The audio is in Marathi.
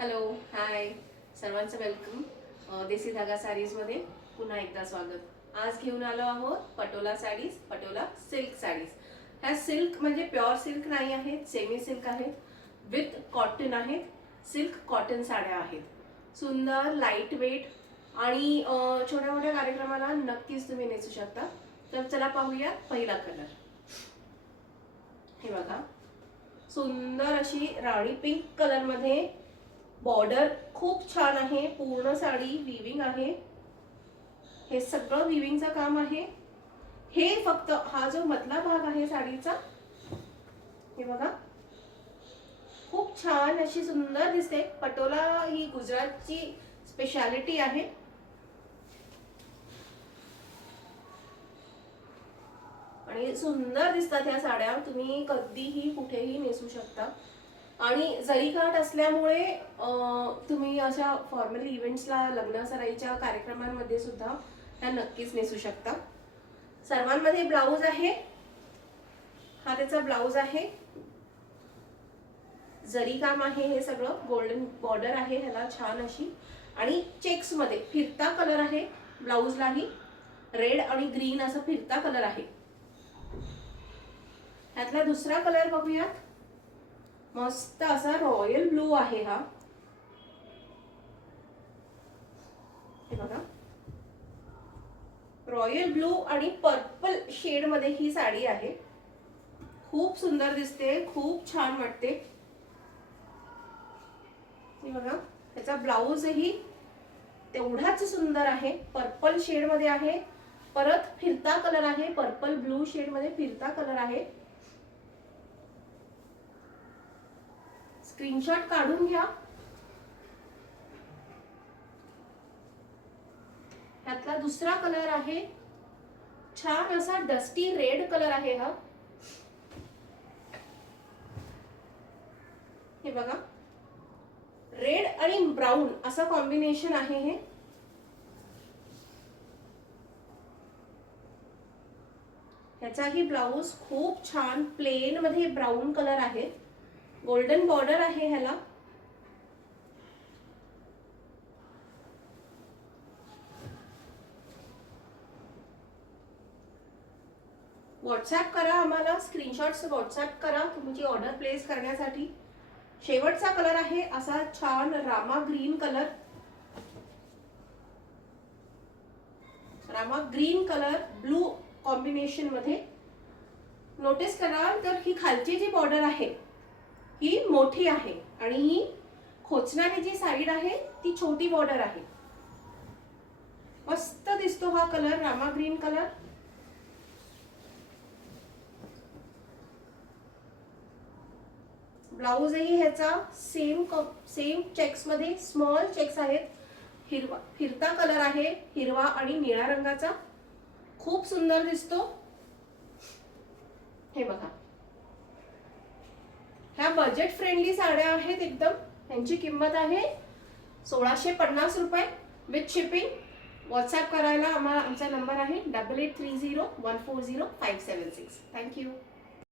हॅलो हाय सर्वांचं वेलकम देसी धागा साडीजमध्ये पुन्हा एकदा स्वागत। आज घेऊन आलो आहोत Patola sarees, Patola silk sarees. ह्या सिल्क म्हणजे प्युअर सिल्क नाही आहेत, सेमी सिल्क आहेत, विथ कॉटन आहेत, सिल्क कॉटन साड्या आहेत। सुंदर लाईट वेट आणि छोट्या मोठ्या कार्यक्रमाला नक्कीच तुम्ही नेसू शकता। तर चला पाहूया पहिला कलर। हे बघा, सुंदर अशी राणी पिंक कलर मध्ये बॉर्डर खूप छान आहे। पूर्ण साडी विविंग आहे, हे सगळं विविंगचं काम आहे। हे फक्त हा जो मधला भाग आहे साडीचा, हे बघा खूप छान अशी सुंदर दिसते। पटोला ही गुजरातची स्पेशालिटी आहे। आणि सुंदर दिसतात ह्या साड्या, तुम्ही कधीही कुठेही नेसू शकता। आणि जरी काठ असल्यामुळे तुम्ही अशा फॉर्मल इव्हेंट्सला, लग्न सराईच्या कार्यक्रमांमध्ये सुद्धा ह्या नक्कीच नेसू शकता। सर्वांमध्ये ब्लाउज आहे, हा त्याचा ब्लाउज आहे। जरी काम आहे, हे सगळं गोल्डन बॉर्डर आहे ह्याला छान अशी, आणि चेक्स मध्ये फिरता कलर आहे। ब्लाउजलाही रेड आणि ग्रीन असा फिरता कलर आहे। ह्यातला दुसरा कलर बघूयात, मस्त असा रॉयल ब्लू आहे हा। हे बघा, रॉयल ब्लू आणि पर्पल शेड मध्ये ही साडी आहे। खूप सुंदर दिसते, खूप छान वाटते। हे बघा, त्याचा ब्लाउजही तेवढाच सुंदर आहे, पर्पल शेड मध्ये आहे। परत फिरता कलर आहे, पर्पल ब्लू शेड मध्ये फिरता कलर आहे। स्क्रीनशॉट काढून घ्या। ह्यातला दुसरा कलर आहे, छान असा डस्टी रेड कलर आहे हा। हे बघा, रेड आणि ब्राऊन असं कॉम्बिनेशन आहे हे। ह्याचाही ब्लाउज खूप छान प्लेन मध्ये ब्राऊन कलर आहे, गोल्डन बॉर्डर आहे ह्याला। व्हॉट्सअप करा आम्हाला, स्क्रीनशॉट्स व्हॉट्सअप करा तुमची ऑर्डर प्लेस करण्यासाठी। शेवटचा कलर आहे असा छान Rama green colour, Rama green colour blue combination मध्ये। नोटीस कराल तर ही खालची जी बॉर्डर आहे ही मोठी आहे, आणि ही खोचणारी जी साइड आहे ती छोटी बॉर्डर आहे। मस्त दिसतो हा कलर, रामा ग्रीन कलर। ब्लाउजही ह्याचा सेम चेक्स मध्ये स्मॉल चेक्स आहेत। हिरवा फिरता कलर आहे, हिरवा आणि निळ्या रंगाचा, खूप सुंदर दिसतो। हे बघा, ह्या बजेट फ्रेंडली साड्या आहेत एकदम। यांची किंमत आहे 1650 रुपये विथ शिपिंग। व्हॉट्सअप करायला आम्हाला आमचा नंबर आहे 8830140576। थँक्यू।